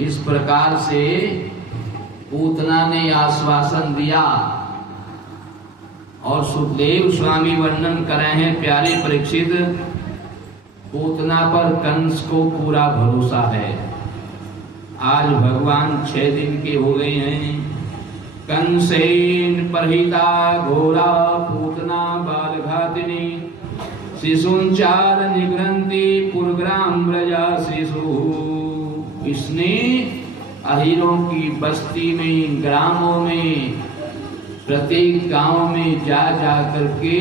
इस प्रकार से पूतना ने आश्वासन दिया। और सुखदेव स्वामी वर्णन कर रहे हैं, प्यारे परीक्षित, पूतना पर कंस को पूरा भरोसा है। आज भगवान 6 दिन के हो गए हैं। कंसेन परहिता घोरा पूतना बालघातिनी शिशुंचार निग्रंथि पुरग्राम व्रजा शिशु। इसने अहिरों की बस्ती में, ग्रामों में, प्रत्येक गांव में जा जा करके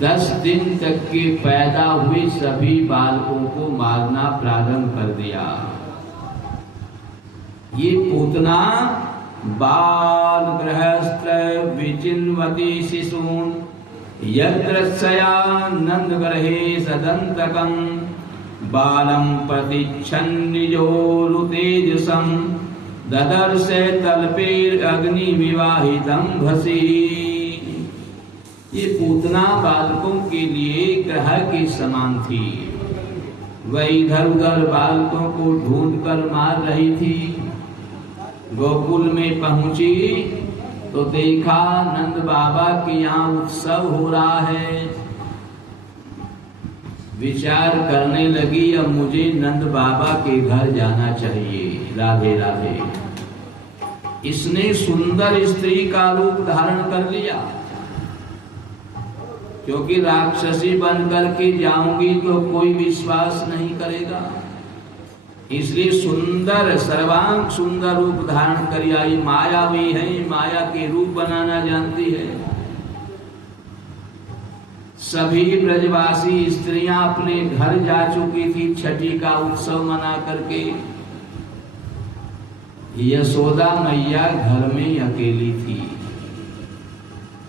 10 दिन तक के पैदा हुए सभी बालकों को मारना प्रारंभ कर दिया। ये पूतना बाल गृहस्थ विचिन्वती शिशून यत्रस्या नंद ग्रहे सदंतकं बालम प्रतिच्छन्निजोरुतेजसं ददर्श तल्पेर अग्नि विवाहितं भसी। ये पूतना बालकों के लिए ग्रह के समान थी। वह इधर उधर बालकों को ढूंढकर मार रही थी। गोकुल में पहुंची तो देखा नंद बाबा के यहाँ उत्सव हो रहा है। विचार करने लगी, अब मुझे नंद बाबा के घर जाना चाहिए। राधे राधे। इसने सुंदर स्त्री का रूप धारण कर लिया, क्योंकि राक्षसी बन करके जाऊंगी तो कोई विश्वास नहीं करेगा। इसलिए सुंदर, सर्वांग सुंदर रूप धारण कर आई। मायावी है, माया के रूप बनाना जानती है। सभी ब्रजवासी स्त्रियां अपने घर जा चुकी थी छठी का उत्सव मना करके। यशोदा मैया घर में अकेली थी।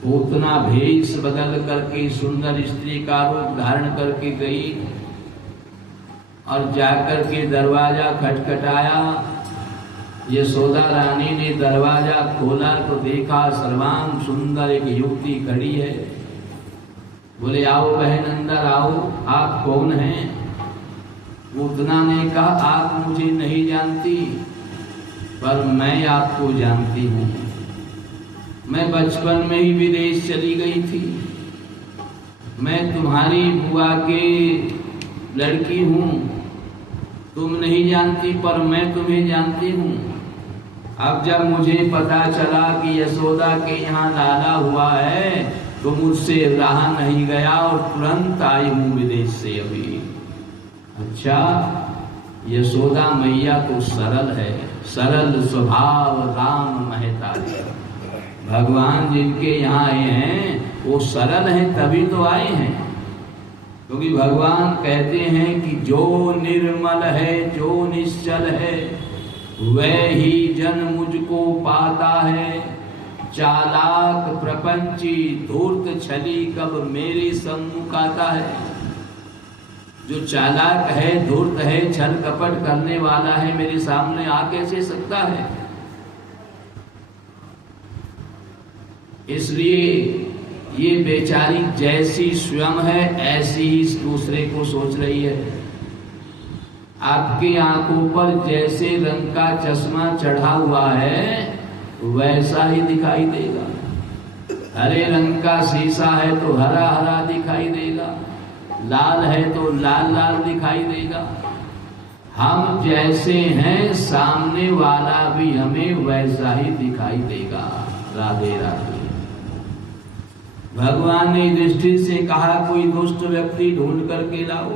पूतना भेष बदल करके सुंदर स्त्री का रूप धारण करके गई और जाकर के दरवाजा खटखटाया। यशोदा रानी ने दरवाजा खोला तो देखा सर्वांग सुंदर एक युवती खड़ी है। बोले, आओ बहन अंदर आओ, आप कौन हैं? पूतना ने कहा, आप मुझे नहीं जानती, पर मैं आपको जानती हूँ। मैं बचपन में ही विदेश चली गई थी। मैं तुम्हारी बुआ के लड़की हूँ। तुम नहीं जानती, पर मैं तुम्हें जानती हूँ। अब जब मुझे पता चला कि यशोदा के यहाँ लाला हुआ है तो मुझसे रहा नहीं गया और तुरंत आई हूँ विदेश से अभी। अच्छा, यशोदा मैया तो सरल है, सरल स्वभाव राम महतारी। भगवान जिनके यहाँ आए हैं वो सरल हैं, तभी तो आए हैं। क्योंकि भगवान कहते हैं कि जो निर्मल है, जो निश्चल है, वह ही जन मुझको पाता है। चालाक प्रपंची धूर्त छली कब मेरे सम्मुख आता है। जो चालाक है, धूर्त है, छल कपट करने वाला है, मेरे सामने आ कैसे सकता है? इसलिए ये बेचारी जैसी स्वयं है ऐसी ही दूसरे को सोच रही है। आपकी आंखों पर जैसे रंग का चश्मा चढ़ा हुआ है वैसा ही दिखाई देगा। हरे रंग का शीशा है तो हरा हरा दिखाई देगा, लाल है तो लाल लाल दिखाई देगा। हम जैसे हैं सामने वाला भी हमें वैसा ही दिखाई देगा। राधे राधे। भगवान ने युधिष्ठिर से कहा, कोई दुष्ट व्यक्ति ढूंढ करके लाओ।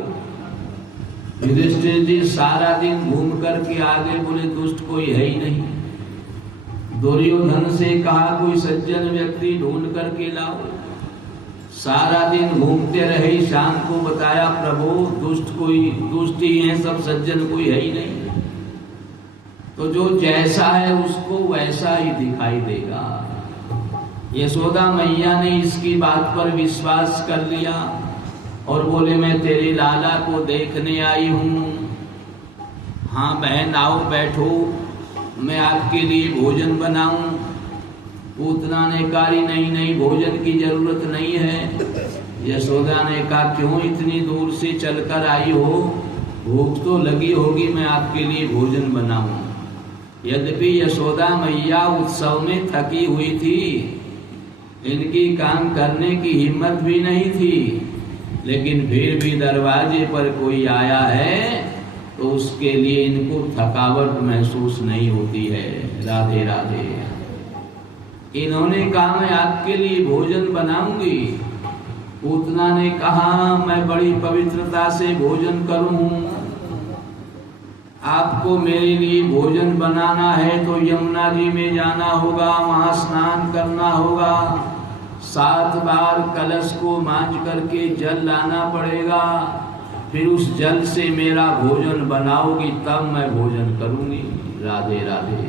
युधिष्ठिर जी सारा दिन घूम करके आगे बोले, दुष्ट कोई है ही नहीं। दुर्योधन से कहा, कोई सज्जन व्यक्ति ढूंढ करके लाओ। सारा दिन घूमते रहे, शाम को बताया, प्रभु दुष्ट ही है सब, सज्जन कोई है ही नहीं। तो जो जैसा है उसको वैसा ही दिखाई देगा। यशोदा मैया ने इसकी बात पर विश्वास कर लिया और बोले, मैं तेरे लाला को देखने आई हूँ। हाँ बहन आओ बैठो, मैं आपके लिए भोजन बनाऊं। पूतना ने कहा, नहीं भोजन की जरूरत नहीं है। यशोदा ने कहा, क्यों इतनी दूर से चलकर आई हो? भूख तो लगी होगी, मैं आपके लिए भोजन बनाऊं। यद्यपि यशोदा मैया उत्सव में थकी हुई थी, इनकी काम करने की हिम्मत भी नहीं थी, लेकिन फिर भी दरवाजे पर कोई आया है तो उसके लिए इनको थकावट महसूस नहीं होती है। राधे राधे। इन्होंने कहा मैं आपके लिए भोजन बनाऊंगी। पूतना ने कहा मैं बड़ी पवित्रता से भोजन करूं, आपको मेरे लिए भोजन बनाना है तो यमुना जी में जाना होगा, वहां स्नान करना होगा, 7 बार कलश को मांझ करके जल लाना पड़ेगा, फिर उस जल से मेरा भोजन बनाओगी तब मैं भोजन करूंगी। राधे राधे।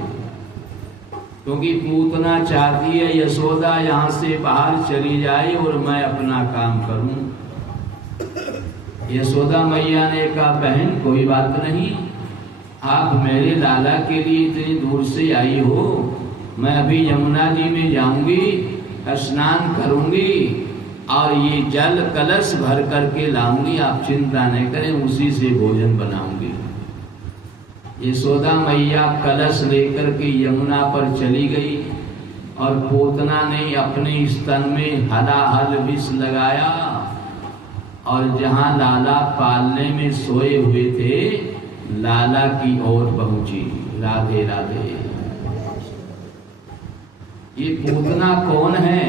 क्योंकि पूतना चाहती है यशोदा यहाँ से बाहर चली जाए और मैं अपना काम करूं। यशोदा मैया ने कहा बहन कोई बात नहीं, आप मेरे लाला के लिए इतनी दूर से आई हो, मैं अभी यमुना जी में जाऊंगी, स्नान करूंगी और ये जल कलश भर करके लाऊंगी, आप चिंता नहीं करें, उसी से भोजन बनाऊंगी। यशोदा मैया कलश लेकर के यमुना पर चली गई और पूतना ने अपने स्तन में हलाहल विष लगाया और जहां लाला पालने में सोए हुए थे लाला की ओर पहुंची। राधे राधे। ये पूतना कौन है?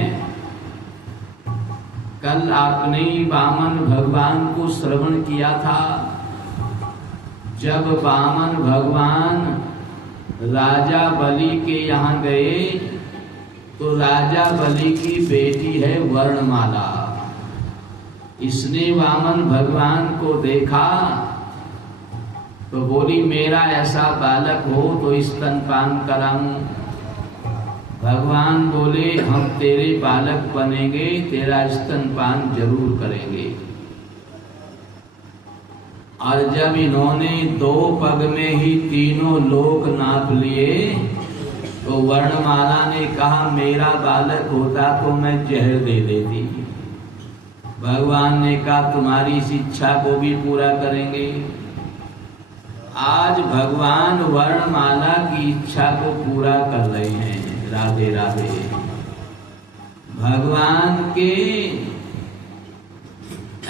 कल आपने वामन भगवान को श्रवण किया था। जब वामन भगवान राजा बलि के यहाँ गए तो राजा बलि की बेटी है वर्णमाला। इसने वामन भगवान को देखा तो बोली मेरा ऐसा बालक हो तो स्तनपान कराऊं। भगवान बोले हम तेरे बालक बनेंगे, तेरा स्तनपान जरूर करेंगे। और जब इन्होंने 2 पग में ही तीनों लोक नाप लिए तो वर्णमाला ने कहा मेरा बालक होता तो मैं जहर दे देती। भगवान ने कहा तुम्हारी इस इच्छा को भी पूरा करेंगे। आज भगवान वर्णमाला की इच्छा को पूरा कर रहे हैं। राधे राधे। भगवान के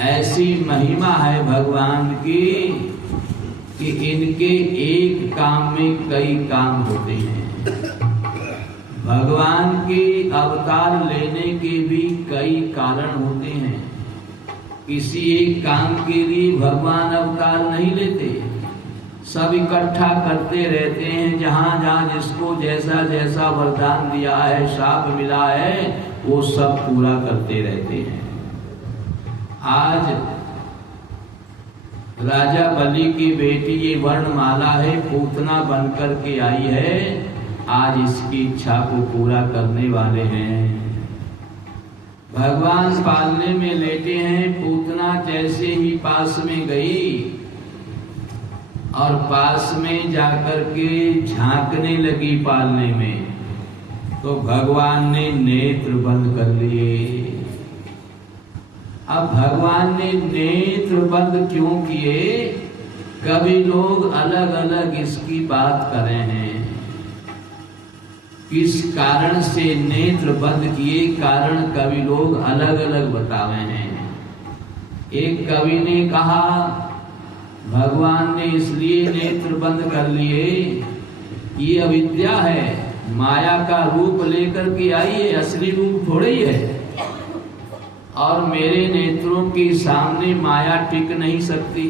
ऐसी महिमा है भगवान की कि इनके एक काम में कई काम होते हैं। भगवान के अवतार लेने के भी कई कारण होते हैं। किसी एक काम के लिए भगवान अवतार नहीं लेते, सब इकट्ठा करते रहते हैं। जहां जहां जिसको जैसा जैसा वरदान दिया है, शाप मिला है, वो सब पूरा करते रहते हैं। आज राजा बलि की बेटी ये वर्णमाला है, पूतना बनकर के आई है। आज इसकी इच्छा को पूरा करने वाले हैं। भगवान पालने में लेटे हैं। पूतना जैसे ही पास में गई और पास में जाकर के झांकने लगी पालने में, तो भगवान ने नेत्र बंद कर लिए। अब भगवान ने नेत्र बंद क्यों किए? कभी लोग अलग अलग इसकी बात कर रहे हैं। किस कारण से नेत्र बंद किए, कारण कवि लोग अलग अलग बतावे हैं। एक कवि ने कहा भगवान ने इसलिए नेत्र बंद कर लिए, ये अविद्या है, माया का रूप लेकर के आई है, असली रूप थोड़ी है। और मेरे नेत्रों के सामने माया टिक नहीं सकती।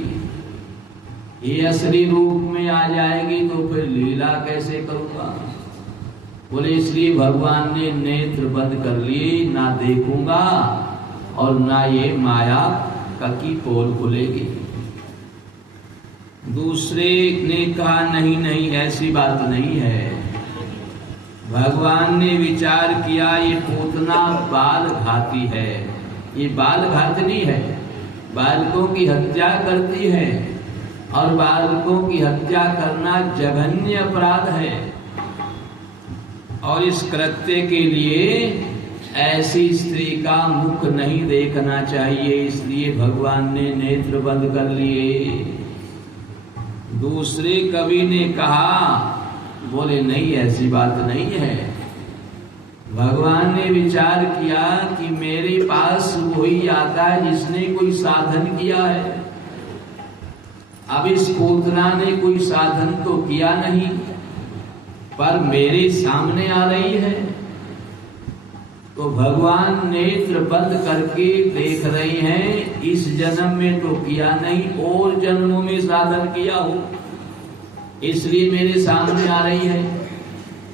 ये असली रूप में आ जाएगी तो फिर लीला कैसे करूंगा? बोले इसलिए भगवान ने नेत्र बंद कर लिए, ना देखूंगा और ना ये माया की पोल खुलेगी। दूसरे ने कहा नहीं नहीं ऐसी बात नहीं है। भगवान ने विचार किया ये पूतना बाल घाती है, ये बाल घातनी है, बालकों की हत्या करती है और बालकों की हत्या करना जघन्य अपराध है। और इस कृत्य के लिए ऐसी स्त्री का मुख नहीं देखना चाहिए, इसलिए भगवान ने नेत्र बंद कर लिए। दूसरे कवि ने कहा बोले नहीं, ऐसी बात नहीं है। भगवान ने विचार किया कि मेरे पास वही आता है जिसने कोई साधन किया है। अब इस पूतना ने कोई साधन तो किया नहीं, पर मेरे सामने आ रही है। तो भगवान नेत्र बंद करके देख रहे हैं, इस जन्म में तो किया नहीं, और जन्मों में साधन किया हो, इसलिए मेरे सामने आ रही है।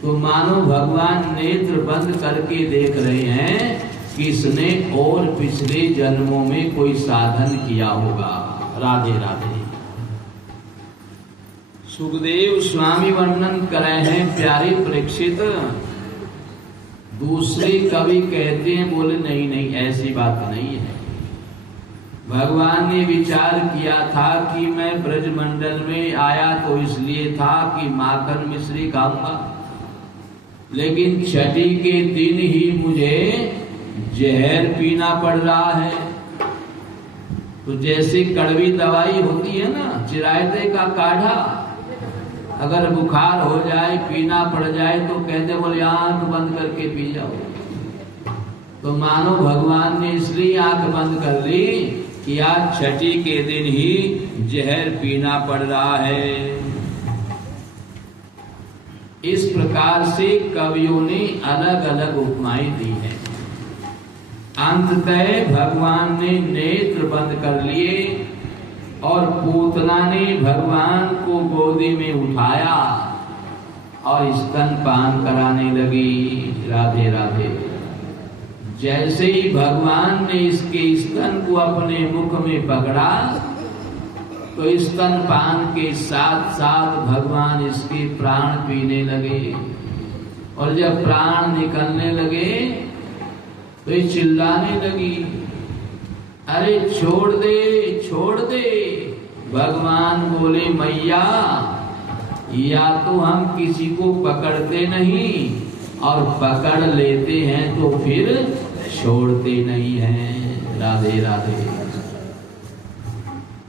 तो मानो भगवान नेत्र बंद करके देख रहे हैं कि इसने और पिछले जन्मों में कोई साधन किया होगा। राधे राधे। सुखदेव स्वामी वर्णन कर रहे हैं, प्यारे परीक्षित। दूसरे कवि कहते हैं, बोले नहीं नहीं, ऐसी बात नहीं है। भगवान ने विचार किया था कि मैं ब्रजमंडल में आया तो इसलिए था कि माखन मिश्री खाऊंगा, लेकिन छठी के दिन ही मुझे जहर पीना पड़ रहा है। तो जैसे कड़वी दवाई होती है ना, चिरायते का काढ़ा, अगर बुखार हो जाए, पीना पड़ जाए, तो कहते बोले आंख बंद करके पी जाओ। तो मानो भगवान ने इसलिए आंख बंद कर ली कि आज छठी के दिन ही जहर पीना पड़ रहा है। इस प्रकार से कवियों ने अलग अलग उपमाएं दी हैं। अंततः भगवान ने नेत्र बंद कर लिए और पूतना ने भगवान को गोदी में उठाया और स्तनपान कराने लगी। राधे राधे। जैसे ही भगवान ने इसके स्तन को अपने मुख में पकड़ा, तो स्तनपान के साथ साथ भगवान इसके प्राण पीने लगे। और जब प्राण निकलने लगे तो ये चिल्लाने लगी, अरे छोड़ दे, छोड़ दे। भगवान बोले, मैया, या तो हम किसी को पकड़ते नहीं और पकड़ लेते हैं तो फिर छोड़ते नहीं हैं। राधे राधे।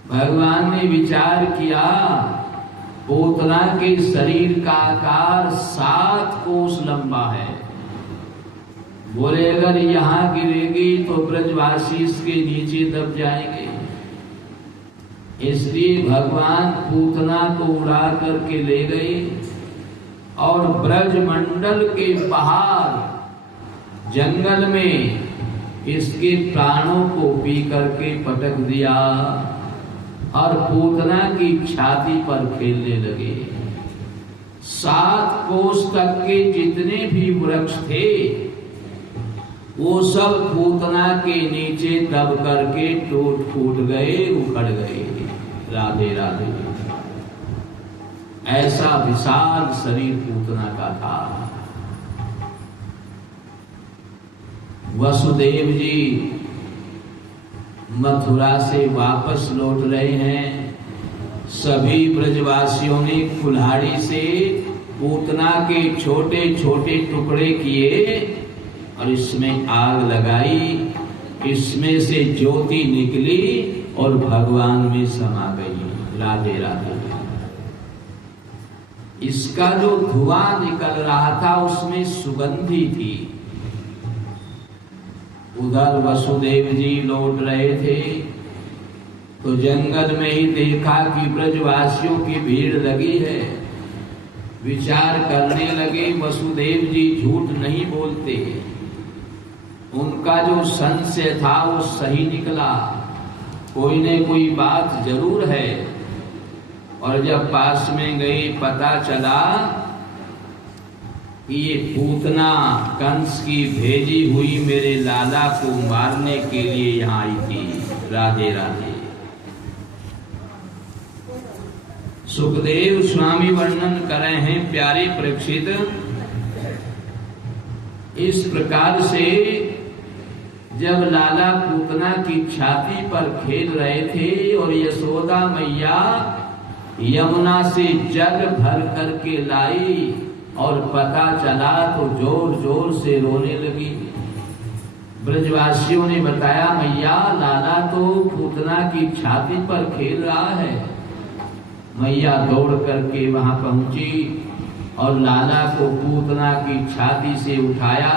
भगवान ने विचार किया, पूतना के शरीर का आकार 7 कोस लंबा है। बोले अगर यहाँ गिरेगी तो ब्रजवासी इसके नीचे दब जाएंगे। इसलिए भगवान पूतना को उड़ा करके ले गए और ब्रजमंडल के बाहर जंगल में इसके प्राणों को पी करके पटक दिया और पूतना की छाती पर खेलने लगे। 7 कोस तक के जितने भी वृक्ष थे वो सब पूतना के नीचे दब करके टूट फूट गए, उखड़ गए। राधे राधे। ऐसा विशाल शरीर पूतना का था। वसुदेव जी मथुरा से वापस लौट रहे हैं। सभी ब्रजवासियों ने कुल्हाड़ी से पूतना के छोटे छोटे टुकड़े किए और इसमें आग लगाई। इसमें से ज्योति निकली और भगवान में समा गई। राधे राधे। इसका जो धुआं निकल रहा था उसमें सुगंधी थी। उधर वसुदेव जी लौट रहे थे तो जंगल में ही देखा कि ब्रजवासियों की भीड़ लगी है। विचार करने लगे, वसुदेव जी झूठ नहीं बोलते, उनका जो संशय था वो सही निकला, कोई न कोई बात जरूर है। और जब पास में गए पता चला कि ये पूतना कंस की भेजी हुई मेरे लाला को मारने के लिए यहाँ आई थी। राधे राधे। सुखदेव स्वामी वर्णन कर रहे हैं, प्यारे परीक्षित, इस प्रकार से जब लाला पूतना की छाती पर खेल रहे थे और यशोदा मैया यमुना से जग भर करके लाई और पता चला तो जोर जोर से रोने लगी। ब्रजवासियों ने बताया, मैया लाला तो पूतना की छाती पर खेल रहा है। मैया दौड़ करके वहां पहुंची और लाला को पूतना की छाती से उठाया,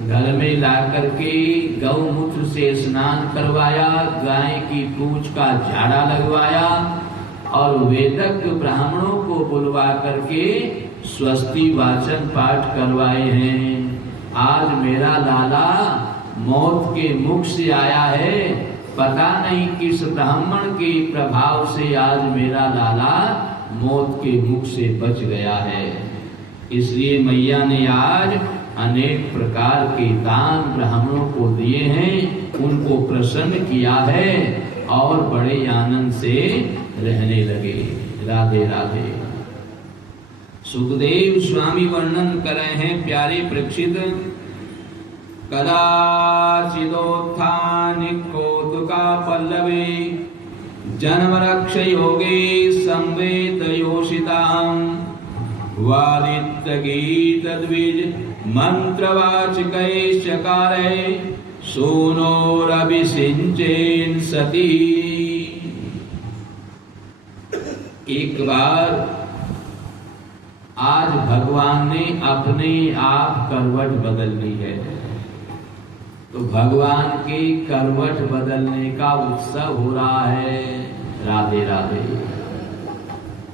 घर में ला करके गौमूत्र से स्नान करवाया, गाय की पूंछ का झाड़ा लगवाया और वेदज्ञ ब्राह्मणों को बुलवा करके स्वस्ति वाचन पाठ करवाए हैं। आज मेरा लाला मौत के मुख से आया है, पता नहीं किस ब्राह्मण के प्रभाव से आज मेरा लाला मौत के मुख से बच गया है। इसलिए मैया ने आज अनेक प्रकार के दान ब्राह्मणों को दिए हैं, उनको प्रसन्न किया है और बड़े आनंद से रहने लगे। राधे राधे। सुखदेव स्वामी वर्णन कर रहे हैं, प्यारे परीक्षित, कदाचिदोत्थानि कौतुका पल्लवे जन्म रक्ष योगे संवेदयोषितां वादित्र गीत द्विज मंत्रवाचकैश्चकारे सूनोरभिषिञ्चेन सती। एक बार आज भगवान ने अपने आप करवट बदल ली है, तो भगवान के करवट बदलने का उत्सव हो रहा है। राधे राधे।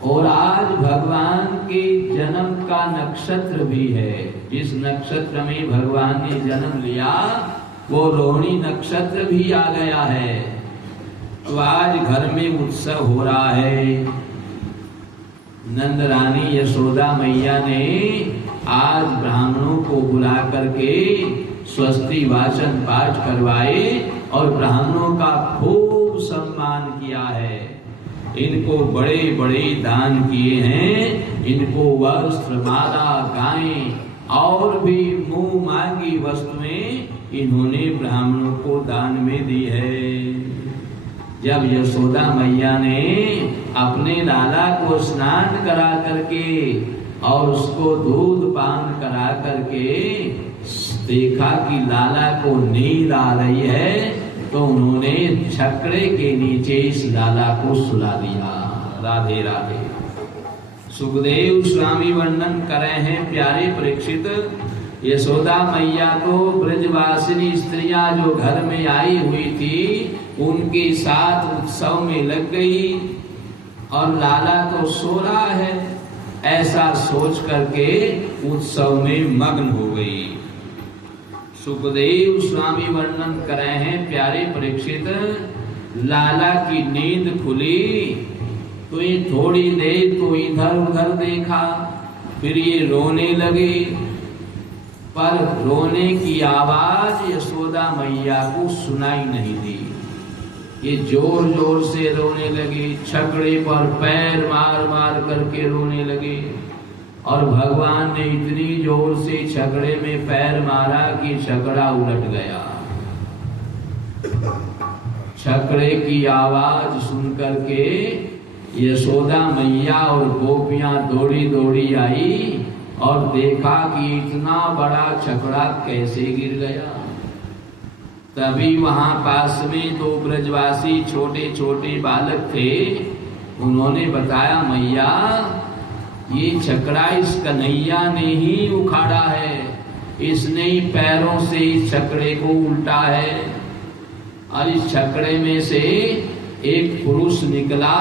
और आज भगवान के जन्म का नक्षत्र भी है। जिस नक्षत्र में भगवान ने जन्म लिया वो रोहिणी नक्षत्र भी आ गया है, तो आज घर में उत्सव हो रहा है। नंद रानी यशोदा मैया ने आज ब्राह्मणों को बुला करके स्वस्ति वाचन पाठ करवाए और ब्राह्मणों का खूब सम्मान किया है। इनको बड़े बड़े दान किए हैं, इनको वस्त्र माला गायें और भी मुंह मांगी वस्तुएं इन्होंने ब्राह्मणों को दान में दी है। जब यशोदा मैया ने अपने लाला को स्नान करा करके और उसको दूध पान करा करके देखा कि लाला को नींद आ रही है, तो उन्होंने छकड़े के नीचे इस लाला को सुला दिया। राधे राधे। सुखदेव स्वामी वर्णन कर रहे हैं, प्यारे परीक्षित, यशोदा मैया तो ब्रजवासिनी स्त्रियां जो घर में आई हुई थी उनके साथ उत्सव में लग गई और लाला तो सो रहा है, ऐसा सोच करके उत्सव में मग्न हो गई। सुखदेव स्वामी वर्णन कर रहे हैं, प्यारे परीक्षित, लाला की नींद खुली तो ये थोड़ी देर तो इधर उधर देखा, फिर ये रोने लगे, पर रोने की आवाज यशोदा मैया को सुनाई नहीं दी। ये जोर जोर से रोने लगे, छकड़े पर पैर मार मार करके रोने लगे और भगवान ने इतनी जोर से छकड़े में पैर मारा कि छकड़ा उलट गया। छकड़े की आवाज सुन करके यशोदा मैया और गोपियां दौड़ी दौड़ी आई और देखा कि इतना बड़ा छकड़ा कैसे गिर गया। तभी वहां पास में दो ब्रजवासी छोटे छोटे बालक थे, उन्होंने बताया, मैया ये छकड़ा इस कन्हैया ने ही उखाड़ा है, इसने ही पैरों से इस छकड़े को उल्टा है और इस छकड़े में से एक पुरुष निकला,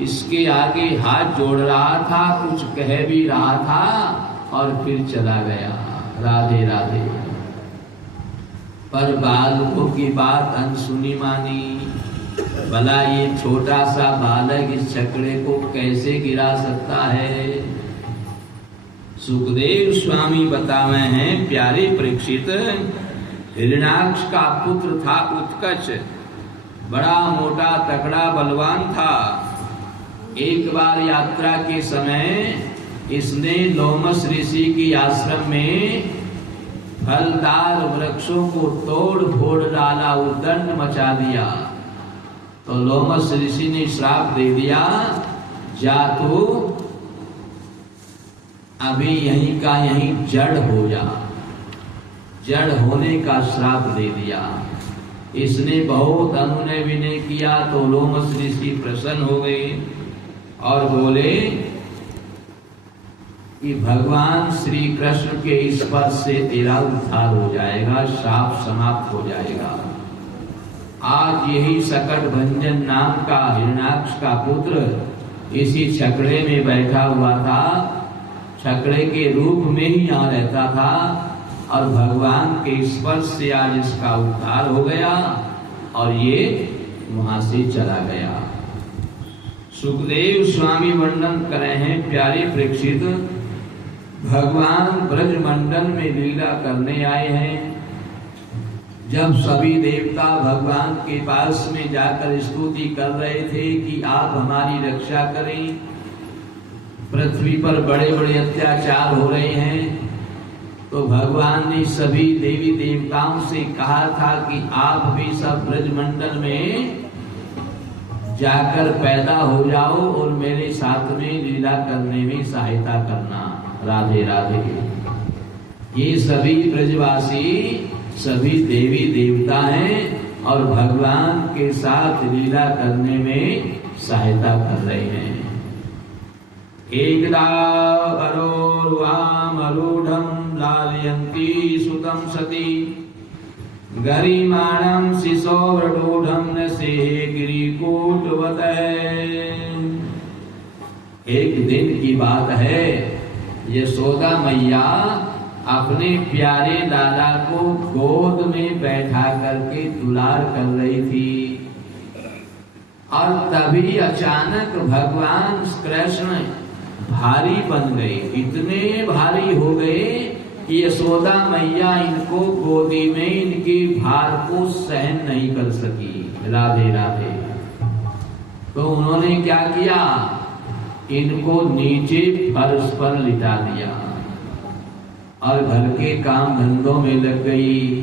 इसके आगे हाथ जोड़ रहा था, कुछ कह भी रहा था और फिर चला गया। राधे राधे। पर बालकों की बात अनसुनी मानी, भला ये छोटा सा बालक इस छकड़े को कैसे गिरा सकता है। सुखदेव स्वामी बतावे हैं, प्यारे परीक्षित, हिरण्याक्ष का पुत्र था उत्कच, बड़ा मोटा तगड़ा बलवान था। एक बार यात्रा के समय इसने लोमस ऋषि की आश्रम में फलदार वृक्षों को तोड़ फोड़ डाला, उद्दंड मचा दिया। तो लोमस ऋषि ने श्राप दे दिया, जा तू अभी यहीं का यहीं जड़ हो जा। जड़ होने का श्राप दे दिया। इसने बहुत अनुनय विनय किया तो लोमस ऋषि प्रसन्न हो गए और बोले, कि भगवान श्री कृष्ण के स्पर्श से तेरा उद्धार हो जाएगा, शाप समाप्त हो जाएगा। आज यही सकट भंजन नाम का हिरण्याक्ष का पुत्र इसी छकड़े में बैठा हुआ था, छकड़े के रूप में ही यहाँ रहता था और भगवान के स्पर्श से आज इसका उद्धार हो गया और ये वहां से चला गया। सुखदेव स्वामी वर्णन कर रहे हैं, प्यारे परीक्षित, भगवान ब्रजमंडल में लीला करने आए हैं। जब सभी देवता भगवान के पास में जाकर स्तुति कर रहे थे कि आप हमारी रक्षा करें, पृथ्वी पर बड़े बड़े अत्याचार हो रहे हैं, तो भगवान ने सभी देवी देवताओं से कहा था कि आप भी सब ब्रजमंडल में जाकर पैदा हो जाओ और मेरे साथ में लीला करने में सहायता करना। राधे राधे। ये सभी ब्रजवासी सभी देवी देवता हैं और भगवान के साथ लीला करने में सहायता कर रहे हैं। एकदा अरोर्वामरूढं लालयन्ती सुतं सती गरिमाणं शिशोर्रूढं नसेहे गिरिकूटवत्। एक दिन की बात है, यशोदा मैया अपने प्यारे लाला को गोद में बैठा करके दुलार कर रही थी और तभी अचानक भगवान कृष्ण भारी बन गए, इतने भारी हो गए कि यशोदा मैया इनको गोदी में इनके भार को सहन नहीं कर सकी। राधे राधे। तो उन्होंने क्या किया, इनको नीचे फर्श पर लिटा दिया और घर के काम धंधों में लग गई।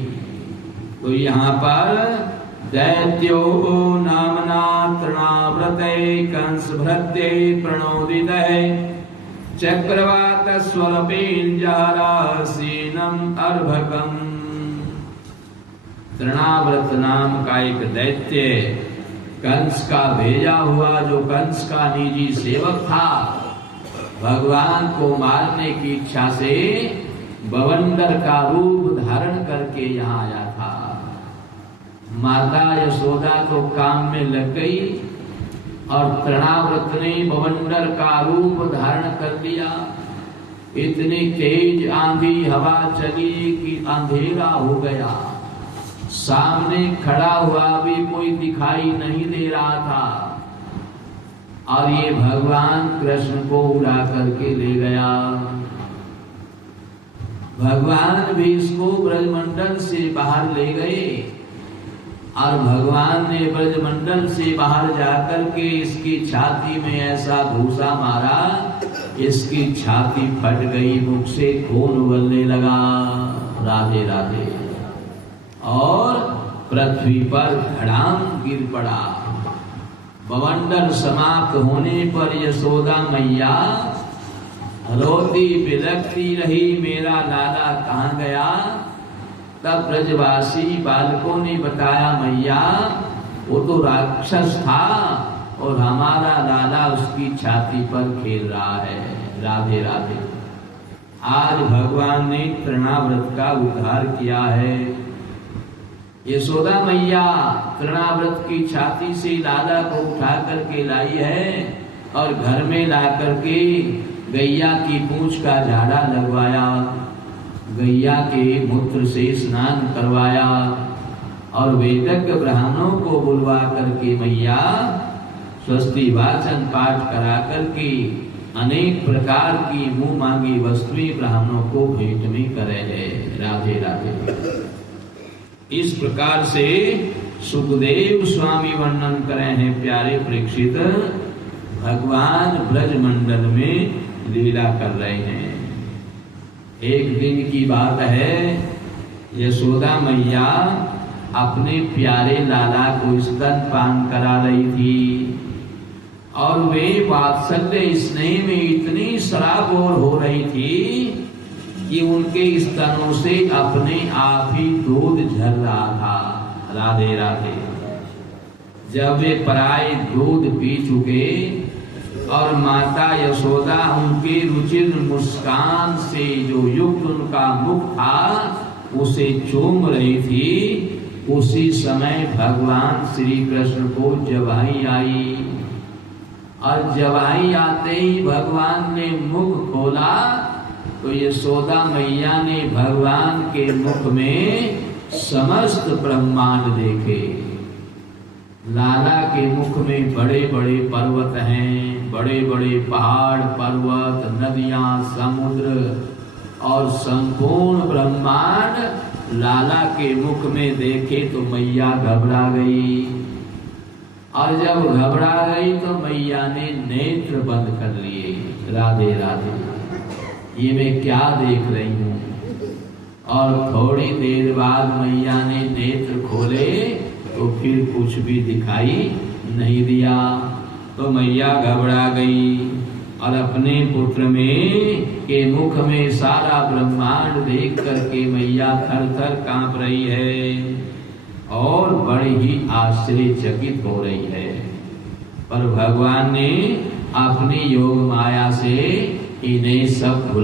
तो यहाँ पर दैत्यो नामना तृणाव्रते कंस भृत्ये प्रणोदितये चक्रवात स्वरपेन जहरासीनम अर्भकम। तृणाव्रत नाम का एक दैत्य, कंस का भेजा हुआ, जो कंस का निजी सेवक था, भगवान को मारने की इच्छा से बवंडर का रूप धारण करके यहाँ आया था। माता यशोदा तो काम में लग गई और तृणाव्रत ने बवंडर का रूप धारण कर लिया। इतनी तेज आंधी हवा चली कि अंधेरा हो गया, सामने खड़ा हुआ भी कोई दिखाई नहीं दे रहा था और ये भगवान कृष्ण को उड़ा करके ले गया। भगवान भी इसको ब्रजमंडल से बाहर ले गए और भगवान ने ब्रजमंडल से बाहर जाकर के इसकी छाती में ऐसा घूसा मारा, इसकी छाती फट गई, मुख से खून उगलने लगा। राधे राधे। और पृथ्वी पर धड़ाम गिर पड़ा। बवंडर समाप्त होने पर यशोदा मैया रोती बिलखती रही, मेरा लाला कहाँ गया। तब ब्रजवासी बालकों ने बताया, मैया वो तो राक्षस था और हमारा लाला उसकी छाती पर खेल रहा है। राधे राधे। आज भगवान ने तृणाव्रत का उद्धार किया है। यशोदा मैया तृणाव्रत की छाती से लाला को उठा करके लाई है और घर में ला करके गैया की पूंछ का झाड़ा लगवाया, गैया के मूत्र से स्नान करवाया और वेदज्ञ ब्राह्मणों को बुलवा करके मैया स्वस्ति वाचन पाठ करा करके अनेक प्रकार की मुंह मांगी वस्तुएं ब्राह्मणों को भेंट में करे है। राधे राधे। इस प्रकार से सुखदेव स्वामी वर्णन करे हैं, प्यारे परीक्षित, भगवान ब्रजमंडल में लीला कर रहे हैं। एक दिन की बात है, यशोदा मैया अपने प्यारे लाला को स्तनपान करा रही थी और वे वात्सल्य स्नेह में इतनी सराबोर हो रही थी कि उनके स्तनों से अपने आप ही दूध झर रहा था। राधे राधे। जब वे पराई दूध पी चुके और माता यशोदा उनके रुचिर मुस्कान से जो युक्त उनका मुख था उसे चूम रही थी। उसी समय भगवान श्री कृष्ण को जवाई आई और जवाई आते ही भगवान ने मुख खोला तो यशोदा मैया ने भगवान के मुख में समस्त ब्रह्मांड देखे। लाला के मुख में बड़े बड़े पर्वत हैं, बड़े बड़े पहाड़ पर्वत नदियां समुद्र और संपूर्ण ब्रह्मांड लाला के मुख में देखे तो मैया घबरा गई और जब घबरा गई तो मैया ने नेत्र बंद कर लिए। राधे राधे, ये मैं क्या देख रही हूँ। और थोड़ी देर बाद मैया ने नेत्र खोले तो फिर कुछ भी दिखाई नहीं दिया। तो मैया घबरा गई और अपने पुत्र में के मुख में सारा ब्रह्मांड देख करके मैया थर थर कांप रही है और बड़ी ही आश्चर्यचकित हो रही है। पर भगवान ने अपनी योग माया से इन्हें सब